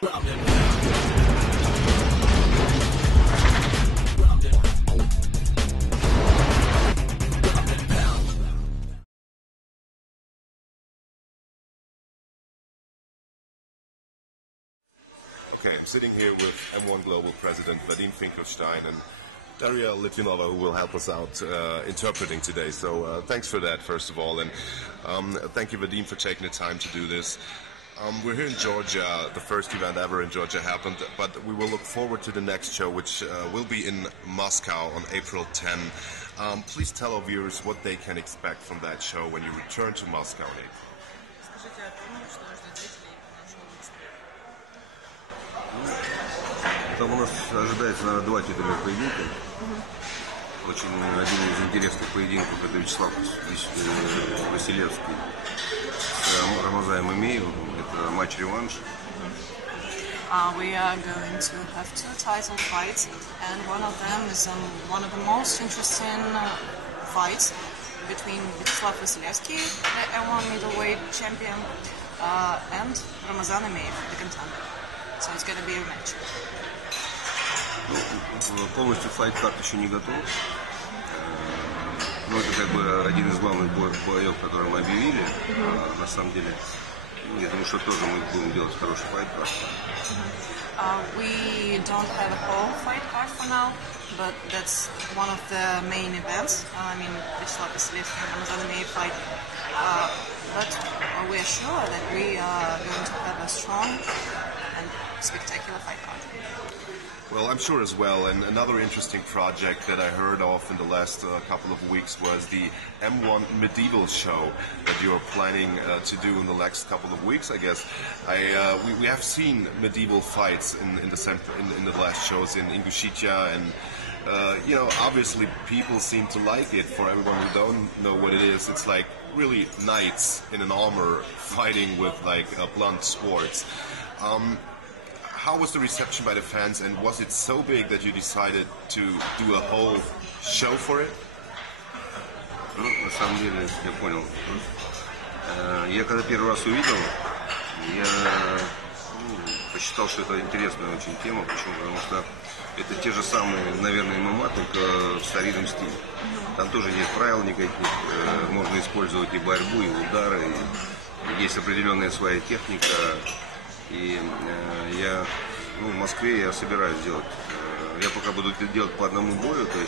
Okay, I'm sitting here with M-1 Global President Vadim Finkelchtein and Daria Litvinova, who will help us out interpreting today. So thanks for that, first of all, and thank you, Vadim, for taking the time to do this. We're here in Georgia. The first event ever in Georgia happened, but we will look forward to the next show, which will be in Moscow on April 10. Please tell our viewers what they can expect from that show when you return to Moscow in April. Там у нас ожидается, наверное, 2 титульных поединка. Очень один из интересных поединков — это Вячеслав Василевский с Рамазаем Имеевым. Это матч-реванш. We are going to have 2 title fights, and one of them is one of the most interesting fights between Vyacheslav Vasilevsky, the M-1 middleweight champion, and Ramazan Imeev, the contender. So it's going to be a match. Полностью файт-карт еще не готов. Но это как бы один из главных боев, который мы объявили. На самом деле, я думаю, что тоже мы будем делать хороший файт-карт. We don't have a whole fight card for now, but that's one of the main events. I mean, Vyacheslav Vasilevsky and Ramazan Imeev fight. But we are sure that we are going to have a strong and spectacular fight card. Well, I'm sure as well, and another interesting project that I heard of in the last couple of weeks was the M-1 medieval show that you're planning to do in the next couple of weeks, I guess. We have seen medieval fights in the last shows in Ingushetia, and you know, obviously people seem to like it. For everyone who don't know what it is, it's like really knights in an armor fighting with like blunt swords. How was the reception by the fans, and was it so big that you decided to do a whole show for it? Ну, на самом деле, я понял. Я когда первый раз увидел, я посчитал, что это интересная очень тема. Почему? Потому что это те же самые, наверное, ММА, только в старинном стиле. Там тоже нет правил никаких, можно использовать и борьбу, и удары, и есть определенная своя техника. И я, в Москве я собираюсь делать. Я пока буду делать по одному бою, то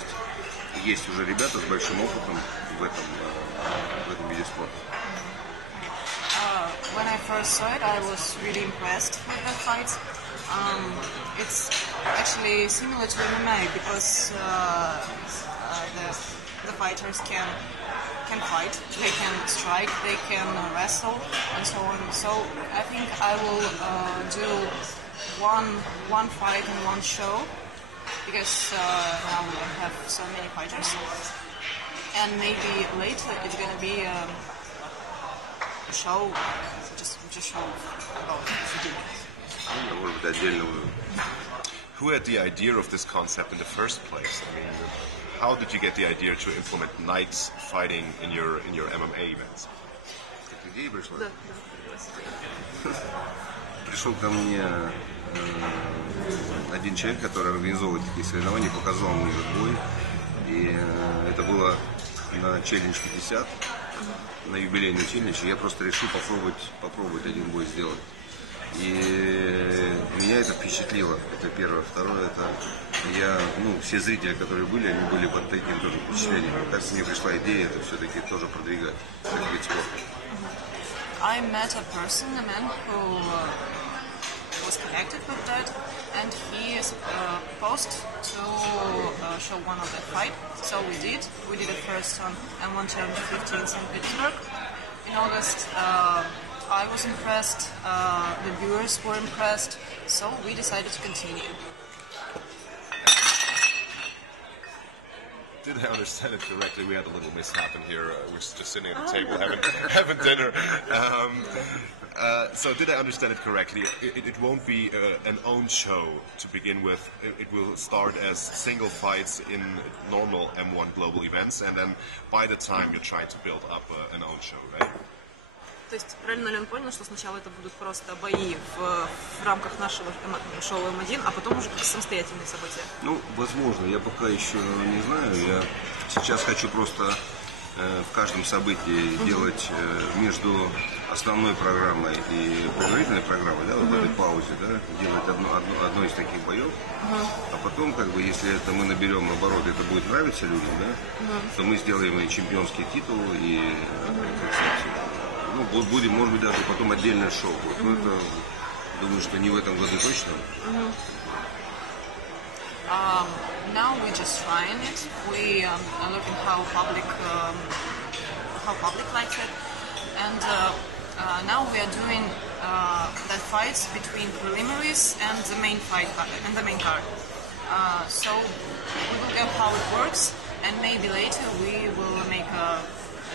есть уже ребята с большим опытом в этом виде спорта. When I first saw it, I was really impressed with the fights. It's actually similar to MMA because the fighters can fight, they can strike, they can wrestle, and so on. So I think I will do one fight in one show because now we have so many fighters, and maybe later it's going to be a show, just show about it. Who had the idea of this concept in the first place? I mean, how did you get the idea to implement knights fighting in your MMA events? Пришел ко мне один человек, который организовывает такие соревнования, показал мне этот бой. И это было на челлендж 50, на юбилейный челлендж. Я просто решил попробовать один бой сделать. И меня это впечатлило. Это первое. Второе, это все зрители, которые были, они были под таким тоже впечатлением. Мне кажется, мне пришла идея это все-таки тоже продвигать как вид спорта. I met a person, a man who was connected with that, and he is supposed to show one of the fight. So we did it first on M-1 Challenge 50 in St. Petersburg in August. I was impressed, the viewers were impressed, so we decided to continue. Did I understand it correctly? We had a little mishap in here. We're just sitting at the table having dinner. So did I understand it correctly? It won't be an own show to begin with. It will start as single fights in normal M1 global events, and then by the time you're trying to build up an own show, right? То есть правильно ли он понял, что сначала это будут просто бои в в рамках нашего шоу М1, а потом уже как самостоятельные события? Ну, возможно, я пока еще не знаю. Я сейчас хочу просто в каждом событии делать между основной программой и предварительной программой, да, вот в этой паузе, да, делать одно из таких боев, а потом, как бы, если это мы наберем обороты, это будет нравиться людям, да, то мы сделаем и чемпионский титул, и, кстати, ну, будем, может быть, даже потом отдельное шоу. Вот. Но это, думаю, что не в этом году точно. Now we're just trying it. We are looking how public likes it, and now we are doing the fights between preliminaries and the main fight and the main card. So we will get how it works, and maybe later we will make a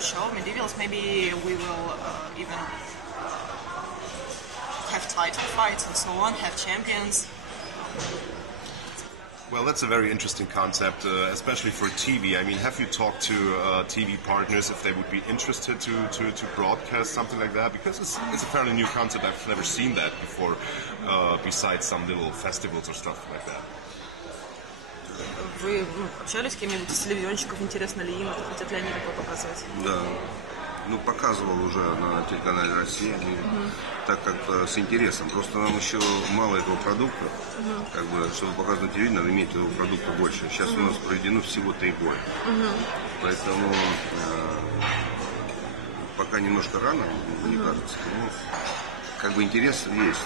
show, medievals. Maybe we will even have title fights and so on, have champions. Well, that's a very interesting concept, especially for TV. I mean, have you talked to TV partners if they would be interested to broadcast something like that? Because it's a fairly new concept. I've never seen that before, besides some little festivals or stuff like that. Вы общались с кем-нибудь из телевизионщиков? Интересно ли им это? Хотят ли они такое показывать? Да. Ну, показывал уже на телеканале «Россия», так как с интересом. Просто нам еще мало этого продукта. Как бы, чтобы показывать телевидение, надо иметь этого продукта больше. Сейчас у нас проведено всего 3 боя. Поэтому пока немножко рано, мне кажется. Но как бы интерес есть.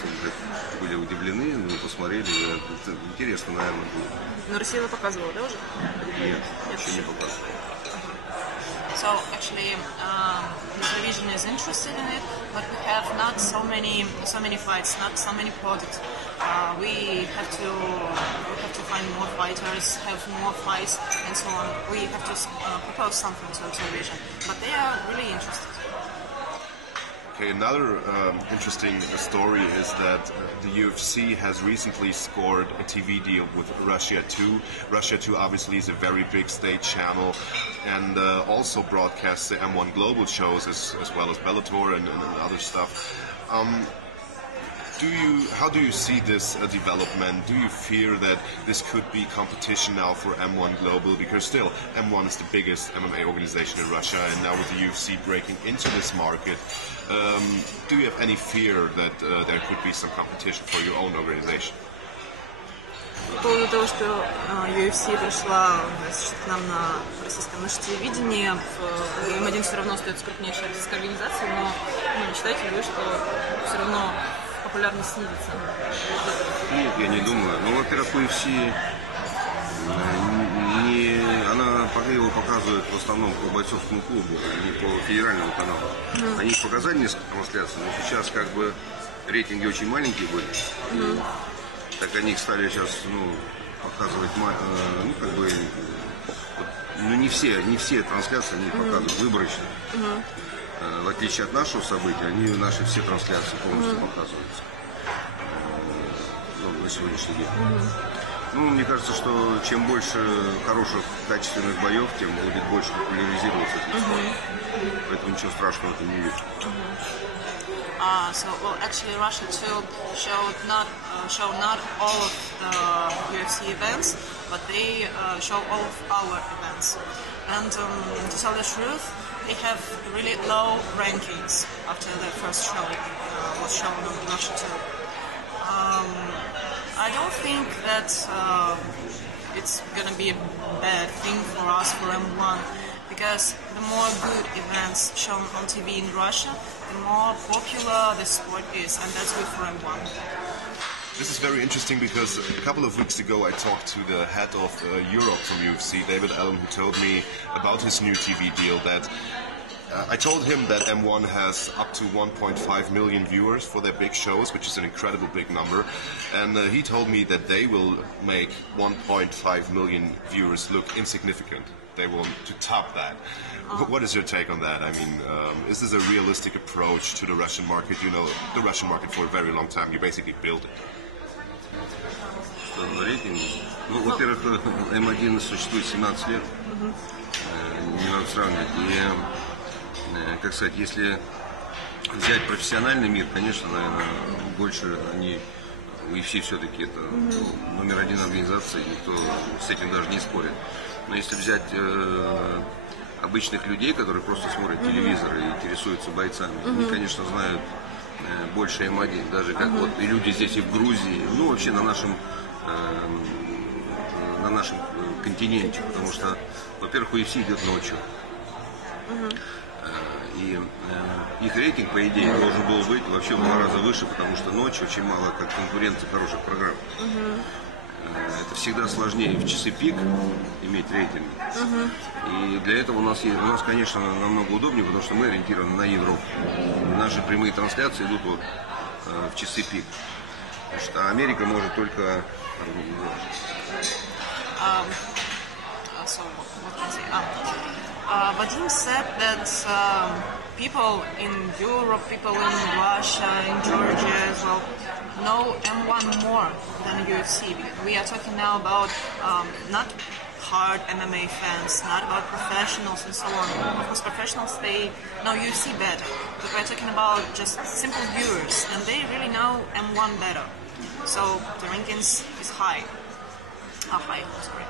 Были удивлены, мы посмотрели. Это интересно, наверное, будет. Но Россия показывала, да, уже? Нет, еще не показывала. So actually, the television is interested in it, but we have not so many fights, not so many products. We have to find more fighters, have more fights, and so on. We have to propose something to the television, but they are really interested. Okay, another interesting story is that the UFC has recently scored a TV deal with Russia 2. Russia 2 obviously is a very big state channel and also broadcasts the M1 global shows as well as Bellator and other stuff. How do you see this development? Do you fear that this could be competition now for M1 Global? Because still, M1 is the biggest MMA organization in Russia, and now with the UFC breaking into this market, do you have any fear that there could be some competition for your own organization? По поводу того, что UFC пришла к нам на российское наше телевидение, М1 все равно остается крупнейшей российской организацией, но не считаете ли вы, что все равно популярность снизится? Нет, я не думаю. Ну, во-первых, UFC она его показывает в основном по бойцовскому клубу, а не по федеральному каналу. Они показали несколько трансляций, но сейчас как бы рейтинги очень маленькие были. Так они стали сейчас показывать, ну как бы, не все трансляции они показывают выборочно. В отличие от нашего события, наши все трансляции полностью показываются на сегодняшний день. Ну, мне кажется, что чем больше хороших, качественных боев, тем будет больше популяризироваться этот спорт. Поэтому ничего страшного в этом не вижу. So, well, actually, Russia 2 showed not all of the UFC events, but they show all of our events. And to tell the truth, they have really low rankings after the first show was shown on Russia 2. I don't think that it's gonna be a bad thing for us, for M1, because the more good events shown on TV in Russia, the more popular the sport is, and that's good for M1. This is very interesting because a couple of weeks ago I talked to the head of Europe from UFC, David Allen, who told me about his new TV deal that I told him that M1 has up to 1.5 million viewers for their big shows, which is an incredible big number. And he told me that they will make 1.5 million viewers look insignificant. They want to top that. What is your take on that? I mean, is this a realistic approach to the Russian market? You know, the Russian market for a very long time, you basically built it. Что, рейтинг? Ну, во-первых, М1 существует 17 лет. Не надо сравнивать. И, как сказать, если взять профессиональный мир, конечно, наверное, больше они UFC все-таки это номер один организация, никто с этим даже не спорит. Но если взять обычных людей, которые просто смотрят телевизор и интересуются бойцами, они, конечно, знают больше М1, даже как вот и люди здесь и в Грузии, ну вообще на нашем континенте, потому что, во-первых, UFC идет ночью. И их рейтинг, по идее, должен был быть вообще в 2 раза выше, потому что ночью очень мало как конкуренции хороших программ. Это всегда сложнее в часы пик иметь рейтинг. И для этого у нас, конечно, намного удобнее, потому что мы ориентированы на Европу. Наши прямые трансляции идут вот в часы пик. Потому что Америка может только Vadim said that people in Europe, people in Russia, in Georgia as well, know M1 more than UFC. We are talking now about not hard MMA fans, not about professionals and so on. Of course, professionals, they know UFC better. But we're talking about just simple viewers, and they really know M1 better. So the rankings is high. High, sorry.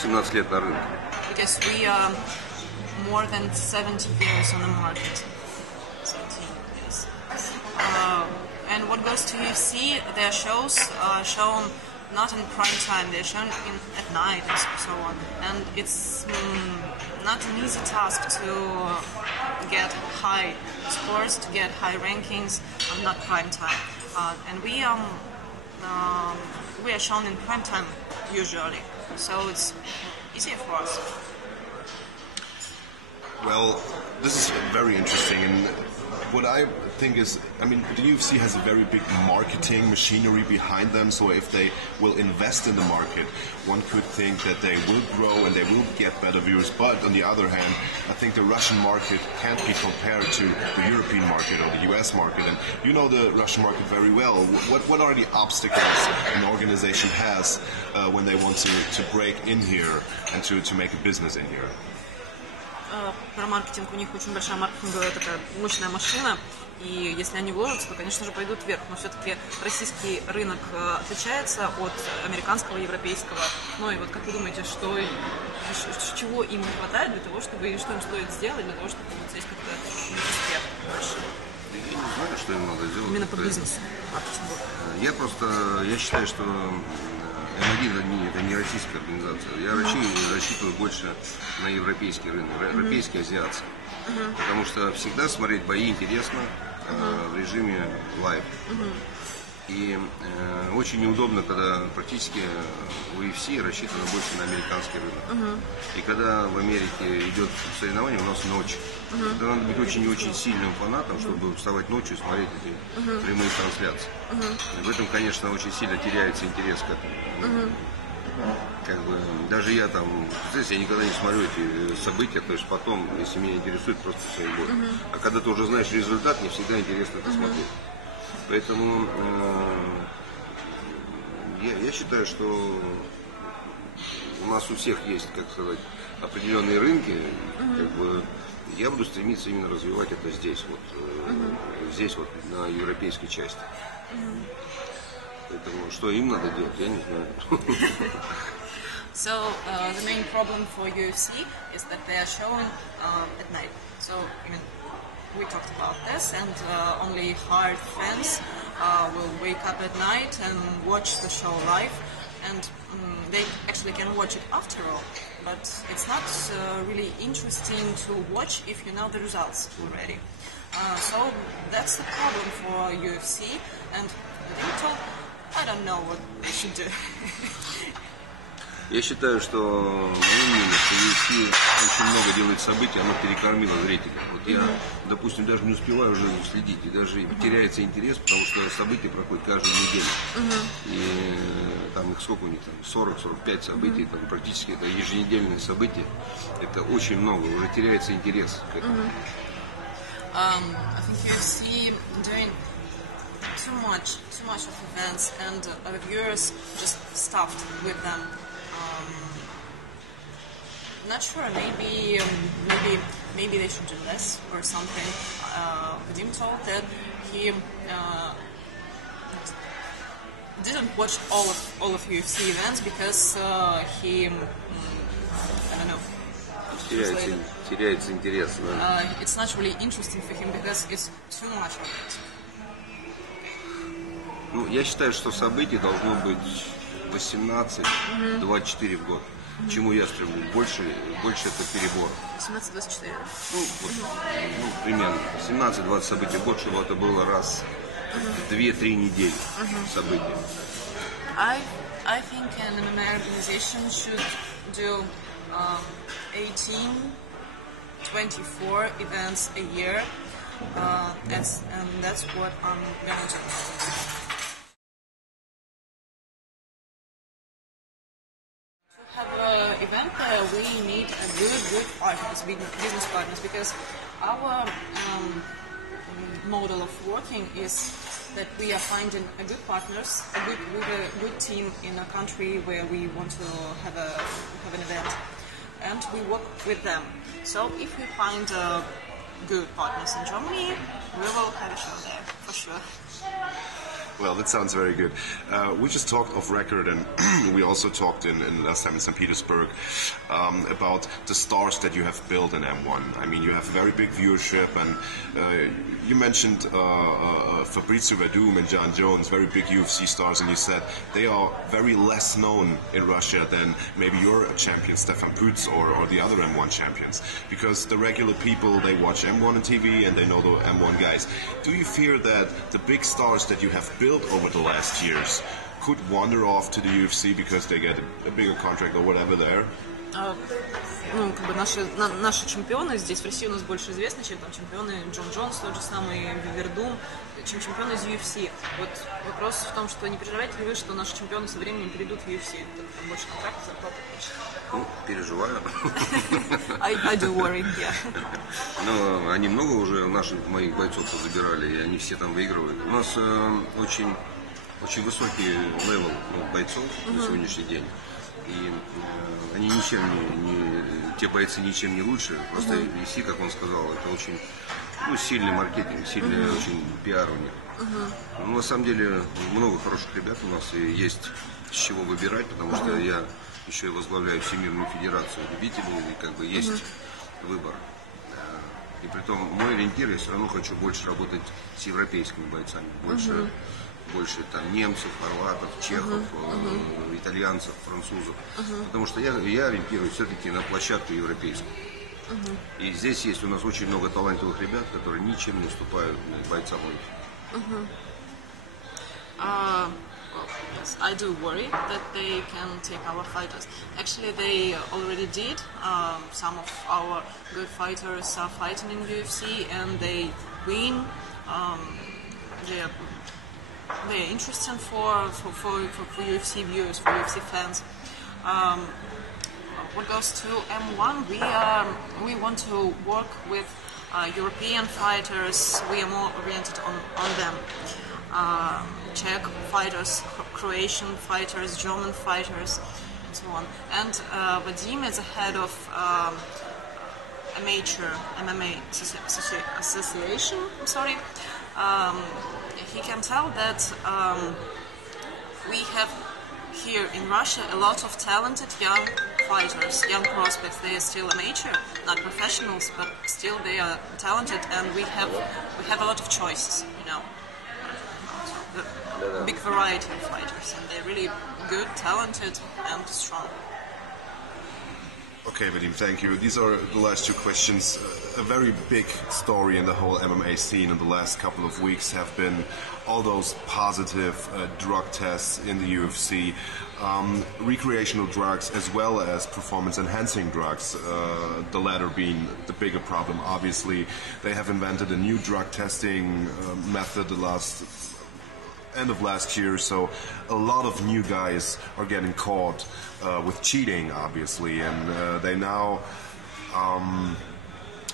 17 лет на рынке. Because we are more than 70 years on the market. 17 years. And what goes to UFC, their shows are shown not in prime time, they're shown at night and so on. And it's not an easy task to get high scores, to get high rankings on not prime time. And we are shown in prime time usually, so it's easier for us. Well, this is very interesting, and what I think is, I mean, the UFC has a very big marketing machinery behind them, so if they will invest in the market, one could think that they will grow and they will get better viewers, but on the other hand, I think the Russian market can't be compared to the European market or the US market, and you know the Russian market very well. What are the obstacles an organization has when they want to break in here and to make a business in here? Про маркетинг, у них очень большая маркетинговая такая мощная машина, и если они вложатся, то, конечно же, пойдут вверх. Но все-таки российский рынок отличается от американского и европейского. Ну и вот как вы думаете, чего им не хватает для того, чтобы, что им стоит сделать для того, чтобы здесь как-то иметь успех больше? Я не знаю, что им надо сделать. Именно по бизнесу, маркетингу. Я считаю, что М1 это не российская организация. Я рассчитываю больше на европейский рынок, европейский, азиатский. Потому что всегда смотреть бои интересно в режиме лайв. И очень неудобно, когда практически UFC рассчитано больше на американский рынок. И когда в Америке идет соревнование, у нас ночь. Это надо быть очень и очень сильным фанатом, чтобы вставать ночью и смотреть эти прямые трансляции. И в этом, конечно, очень сильно теряется интерес к этому. Как бы, даже я там, здесь я никогда не смотрю эти события, то есть потом, если меня интересует, просто свои бои. А когда ты уже знаешь результат, не всегда интересно это смотреть. Поэтому я считаю, что у нас у всех есть, как сказать, определенные рынки. Как бы, я буду стремиться именно развивать это здесь, здесь вот на европейской части. Поэтому что им надо делать, я не знаю. So the main problem for UFC is that they are shown at night. So I mean, we talked about this, and only hard fans will wake up at night and watch the show live, and they actually can watch it after all. But it's not really interesting to watch if you know the results already. So that's the problem for UFC, and they told, I don't know what they should do. Я считаю, что мое мнение, что UFC очень много делает событий, оно перекормило зрителя. Вот я, допустим, даже не успеваю уже следить, и даже теряется интерес, потому что события проходят каждую неделю. И там их сколько у них, там 40-45 событий, там практически это еженедельные события. Это очень много, уже теряется интерес к этому. I think UFC doing too much of events, and the viewers just stuffed with them. Not sure. Maybe they should do less or something. Vadim told that he watched all of UFC events because he, I don't know. Теряется интерес, да? It's not really interesting for him because it's too much of it. Ну, я считаю, что событий должно быть 18-24 в год. К чему я стремлюсь? Больше это перебор. 17-24. Ну, примерно. 17-20 событий в год, чтобы это было раз в 2-3 недели событий. I think an MMA organization should do 18-24 events a year. And that's what I'm gonna do. To have an event there, we need a good partners, business partners, because our model of working is that we are finding a good partners, a good team in a country where we want to have an event, and we work with them. So if we find good partners in Germany, we will have a show there for sure. Well, that sounds very good. We just talked off record, and we also talked in last time in St. Petersburg about the stars that you have built in M1. I mean, you have very big viewership, and you mentioned Fabrizio Verdum and John Jones, very big UFC stars, and you said they are very less known in Russia than maybe your champion Stefan Pütz or the other M1 champions, because the regular people, they watch M1 on TV and they know the M1 guys. Do you fear that the big stars that you have built over the last years could wander off to the UFC because they get a bigger contract or whatever there? Ну, как бы наши чемпионы здесь в России у нас больше известны, чем там чемпионы Джон Джонс, тот же самый Вердум, чем чемпионы из UFC. Вот вопрос в том, что не переживаете ли вы, что наши чемпионы со временем перейдут в UFC? Там больше контрактов, зарплаты больше. Ну, переживаю. I do worry, yeah. Но они много уже моих бойцов забирали, и они все там выигрывают. У нас очень высокий левел бойцов на сегодняшний день. И они те бойцы ничем не лучше. Просто UFC, как он сказал, это очень сильный маркетинг, сильный очень пиар у них. Но на самом деле много хороших ребят у нас, и есть с чего выбирать, потому что я еще и возглавляю Всемирную федерацию любителей, и как бы есть выбор. И притом мой ориентир, я все равно хочу больше работать с европейскими бойцами, больше там немцев, хорватов, чехов, итальянцев, французов, потому что я ориентируюсь все-таки на площадку европейскую. И здесь есть у нас очень много талантливых ребят, которые ничем не уступают бойцам. Yes, I do worry that they can take our fighters. Actually, they already did. Some of our good fighters are fighting in UFC and they win. They're interesting for UFC viewers, for UFC fans. What goes to M1, we want to work with European fighters. We are more oriented on them. Czech fighters, Croatian fighters, German fighters, and so on. And Vadim is the head of a major MMA association. I'm sorry. He can tell that we have here in Russia a lot of talented young fighters, young prospects. They are still amateur, not professionals, but still they are talented, and we have a lot of choices, you know. A big variety of fighters, and they're really good, talented, and strong. Okay, Vadim, thank you. These are the last two questions. A very big story in the whole MMA scene in the last couple of weeks have been all those positive drug tests in the UFC, recreational drugs as well as performance-enhancing drugs, the latter being the bigger problem. Obviously, they have invented a new drug testing method end of last year, so a lot of new guys are getting caught with cheating, obviously, and they now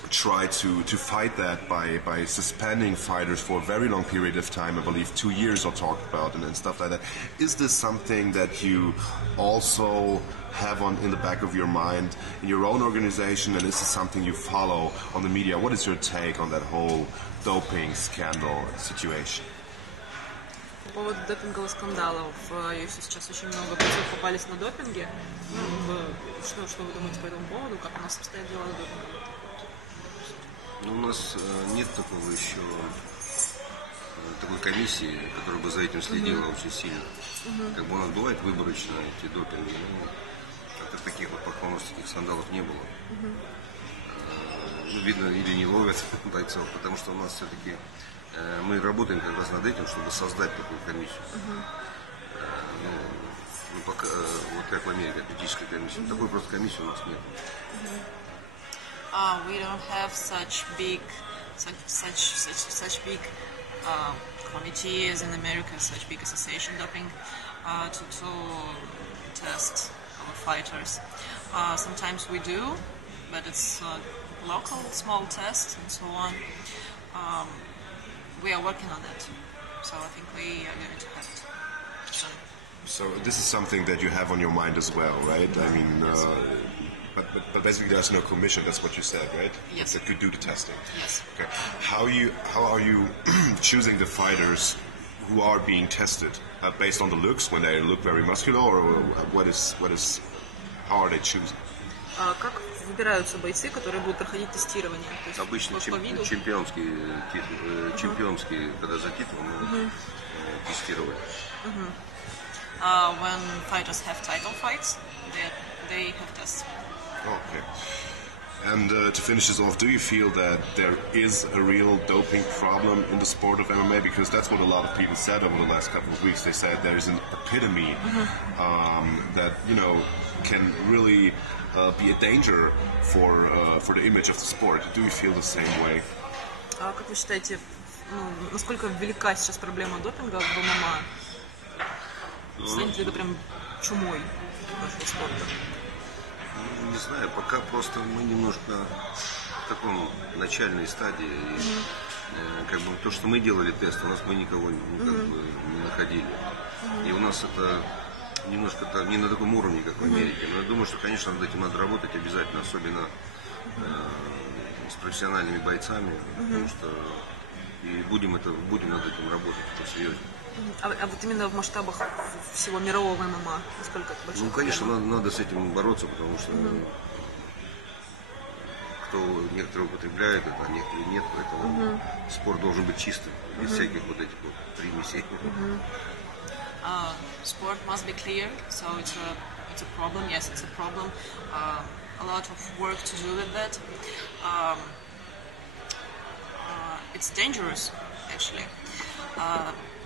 try to fight that by suspending fighters for a very long period of time. I believe 2 years are talked about and stuff like that. Is this something that you also have in the back of your mind in your own organization, and is this something you follow on the media? What is your take on that whole doping scandal situation? по поводу допинговых скандалов. В UFC сейчас очень много бойцов попались на допинге. Что вы думаете по этому поводу? Как у нас обстоят дела с допингом? Ну, у нас нет такого еще такой комиссии, которая бы за этим следила очень сильно. Как бы у нас бывает выборочно эти допинги, но как таких вот таких скандалов не было. Видно, или не ловят бойцов, потому что у нас все-таки мы работаем как раз над этим, чтобы создать такую комиссию. Пока, вот как в Америке, атлетическая комиссия. Такой просто комиссии у нас нет. We don't have such big committees in America, such big association doping to test our fighters. Sometimes we do, but it's local, small tests and so on. We are working on it, so I think we are going to have it soon. So this is something that you have on your mind as well, right? I mean, but basically there's no commission. That's what you said, right? Yes. That could do the testing. Yes. Okay. How are you choosing the fighters who are being tested based on the looks when they look very muscular, or how are they choosing? Как выбираются бойцы, которые будут проходить тестирование? То есть, обычно чемпионские, когда за титул, мы тестировали. When fighters have title fights, they have tests. Okay. And to finish this off, do you feel that there is a real doping problem in the sport of MMA? Because that's what a lot of people said over the last couple of weeks. They said there is an epitome that can really be a danger for the image of the sport. Do you feel the same way? Как вы считаете, насколько велика сейчас проблема допинга в ММА? Станет ли это прям чумой нашего спорта? Не знаю, пока просто мы немножко в таком начальной стадии. И, как бы то, что мы делали тест, у нас мы никого не находили. И у нас это немножко не на таком уровне, как в Америке. Но я думаю, что, конечно, над этим надо работать обязательно, особенно с профессиональными бойцами, потому что и будем над этим работать посерьезнее. А вот именно в масштабах всего мирового ММА, насколько это большая проблема? Конечно, надо с этим бороться, потому что некоторые употребляют это, а некоторые нет, поэтому спорт должен быть чистым, без всяких вот этих вот примесей. Sport must be clear, so it's a problem. Yes, it's a problem. A lot of work to do with that. It's dangerous, actually.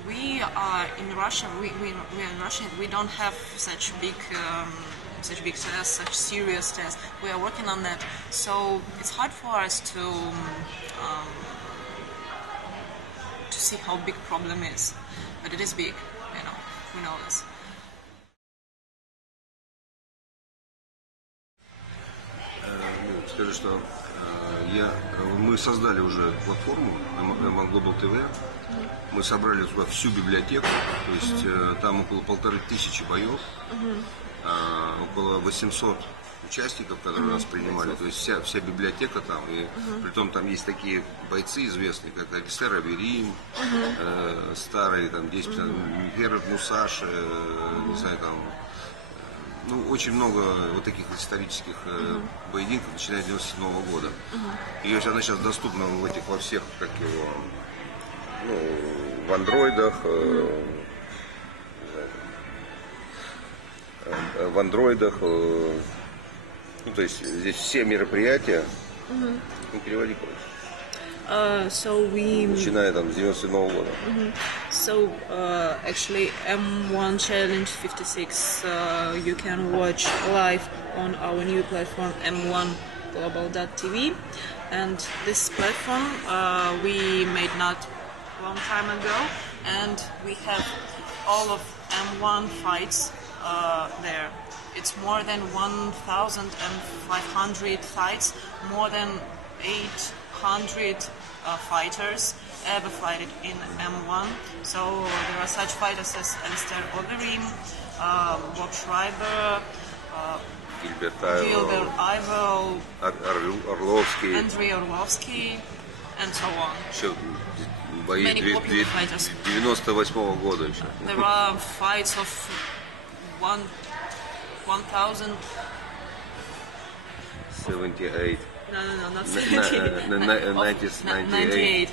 We are in Russia. We are in Russia. We don't have such big tests, such serious tests. We are working on that. So it's hard for us to see how big problem is, but it is big. We know this. Скажу, что мы создали уже платформу M-1 Мы собрали туда всю библиотеку, то есть там около 1500 боев, около 800 участников, которые нас принимали, то есть вся библиотека там, и притом там есть такие бойцы известные, как Алистер Аверин, старые там 10-15, Герард Мусаш, не знаю, там, очень много вот таких исторических поединков, начиная с 97 года. И она сейчас доступна во всех, как его, в андроидах, то есть здесь все мероприятия, переводи, начиная там с 97 года. So actually M-1 Challenge 56 you can watch live on our new platform M-1 Groundandpound-TV, and this platform we made not long time ago, and we have all of M1 fights there. It's more than 1,500 fights, more than 800 fighters ever fought in M1. So there are such fighters as Alistair Overeem, Bob Schreiber, Gilbert Ivo, Орловский, Andrei Orlovsky, and so on. Еще бои many popular fighters. 98-го года еще. There are fights of 1,000. 78. No, not 78. 98.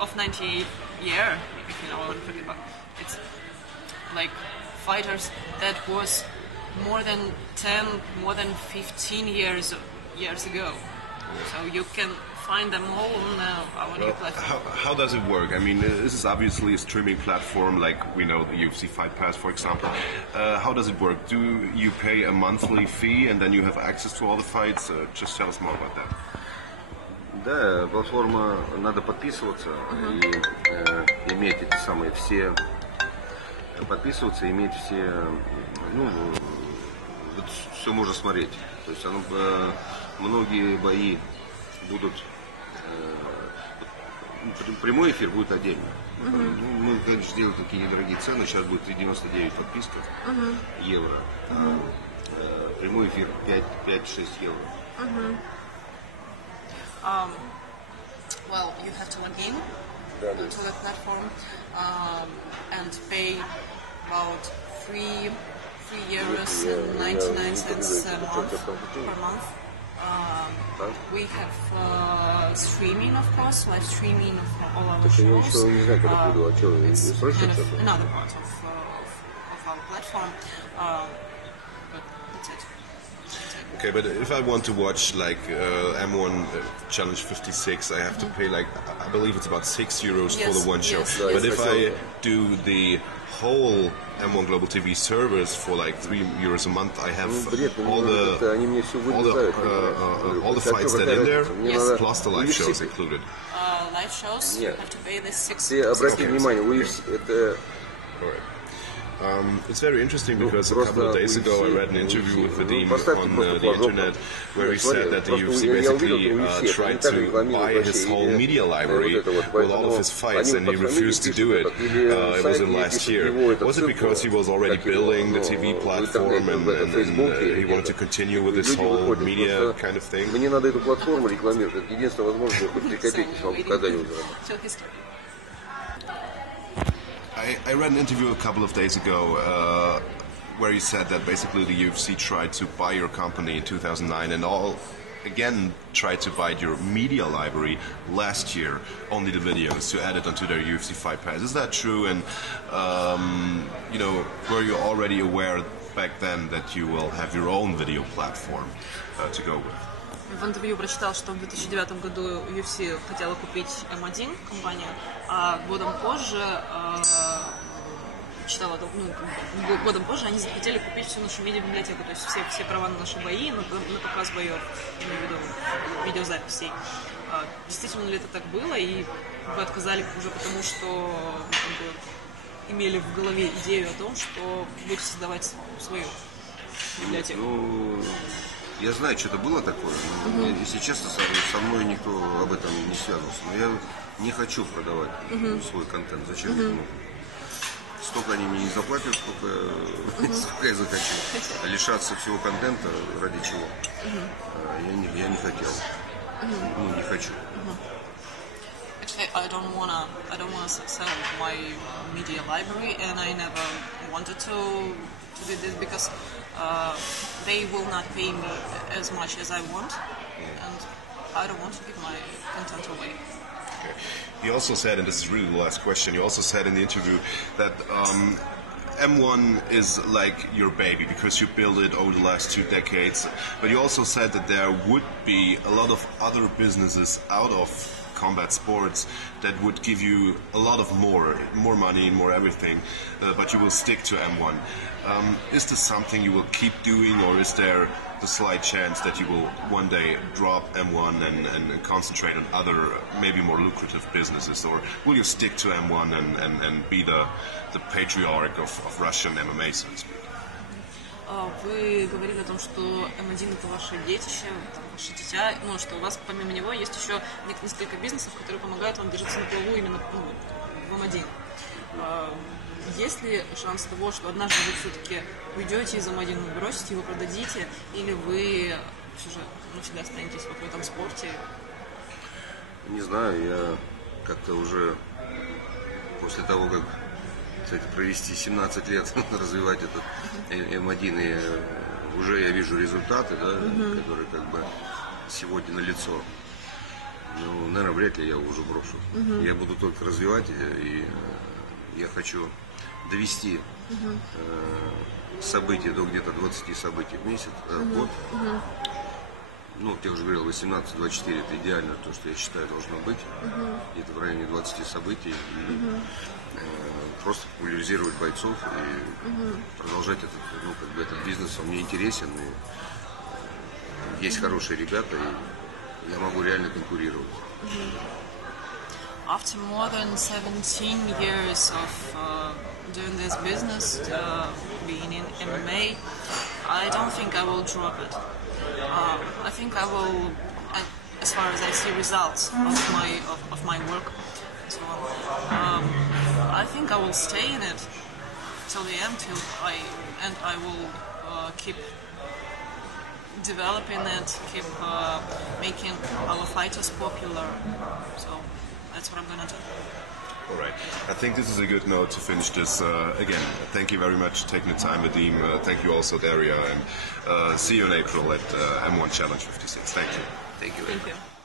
Of 98 year, if you know what I'm talking about. It's like fighters that was more than 10, more than 15 years ago. So you can find them all on our new platform. How does it work? I mean, this is obviously a streaming platform, like we know the UFC Fight Pass, for example. How does it work? Do you pay a monthly fee and then you have access to all the fights? Just tell us more about that. Да, платформа, надо подписываться и иметь эти самые все, подписываться, иметь все, ну, вот все можно смотреть. То есть оно, многие бои будут, прямой эфир будет отдельно. Мы, конечно, сделали такие недорогие цены, сейчас будет 3,99 подписка евро, прямой эфир 5-6 евро. Well, you have to log in to the platform and pay about €3.99 per month. We have streaming, of course, live streaming of all our shows. It's kind of another part of our platform. But that's it. Okay, but if I want to watch like M1 Challenge 56, I have to pay like, I believe it's about €6 for the one show. But if I do the whole M1 Global TV service for like €3 a month, I have all the fights that in there, plus the live shows included. Live shows, you have to pay the $6. Обратите внимание, это... It's very interesting because a couple of days ago I read an interview with Vadim on the internet where he said that the UFC basically tried to buy his whole media library with all of his fights and he refused to do it. It was in last year. Was it because he was already building the TV platform and he wanted to continue with this whole media kind of thing? Мне надо эту платформу рекламировать. Это единственная возможность хоть 3 копейки смогу показать. I read an interview a couple of days ago where he said that basically the UFC tried to buy your company in 2009 and again tried to buy your media library last year, only the videos, to add it onto their UFC Fight Pass. Is that true? And, you know, were you already aware back then that you will have your own video platform to go with? В интервью прочитал, что в 2009 году UFC хотела купить M1 компанию, а годом позже годом позже они захотели купить всю нашу медиабиблиотеку, то есть все права на наши бои, на показ боев, имею в виду видеозаписей. Действительно ли это так было, и вы отказали уже потому, что имели в голове идею о том, что будете создавать свою библиотеку? Я знаю, что-то было такое, но, если честно, со мной никто об этом не связывался. Но я не хочу продавать свой контент. Зачем это нужно? Столько они мне не заплатят, сколько я захочу. А лишаться всего контента ради чего? Я не хотел. Ну, не хочу. Actually, I don't wanna sell my media library, and I never wanted to do this because they will not pay me as much as I want, and I don't want to give my content away. Okay. You also said, and this is really the last question, you also said in the interview that M1 is like your baby because you built it over the last 2 decades, but you also said that there would be a lot of other businesses out of combat sports that would give you a lot of more money and more everything, but you will stick to M1. Is this something you will keep doing, or is there the slight chance that you will one day drop M1 and concentrate on other, maybe more lucrative businesses, or will you stick to M1 and be the patriarch of Russian MMA, so to speak? Вы говорили о том, что М1 это ваше детище, ваше дитя, но что у вас помимо него есть еще несколько бизнесов, которые помогают вам держаться на плаву именно в М1. Есть ли шанс того, что однажды вы все-таки уйдете из М1, бросите его, продадите, или вы все же навсегда останетесь в этом спорте? Не знаю, я как-то уже после того, как, кстати, провести 17 лет, развивать этот М1, и уже я вижу результаты, да, которые как бы сегодня налицо. Ну, наверное, вряд ли я его уже брошу. Я буду только развивать, и я хочу довести события до где-то 20 событий в месяц, в год. Ну, я уже говорил, 18-24 это идеально, то, что я считаю должно быть. Где-то в районе 20 событий. И, просто популяризировать бойцов и продолжать этот, ну, как бы этот бизнес, он мне интересен. И есть хорошие ребята, и я могу реально конкурировать. After more than 17 years of doing this business, being in MMA, I don't think I will drop it. I think I will, as far as I see results of my work and so on, I think I will stay in it till the end, and I will keep developing it, keep making our fighters popular. So that's what I'm gonna do. All right. I think this is a good note to finish this. Again, thank you very much for taking the time, Vadim. Thank you also, Daria, and see you in April at M1 Challenge 56. Thank you. Thank you. Thank you.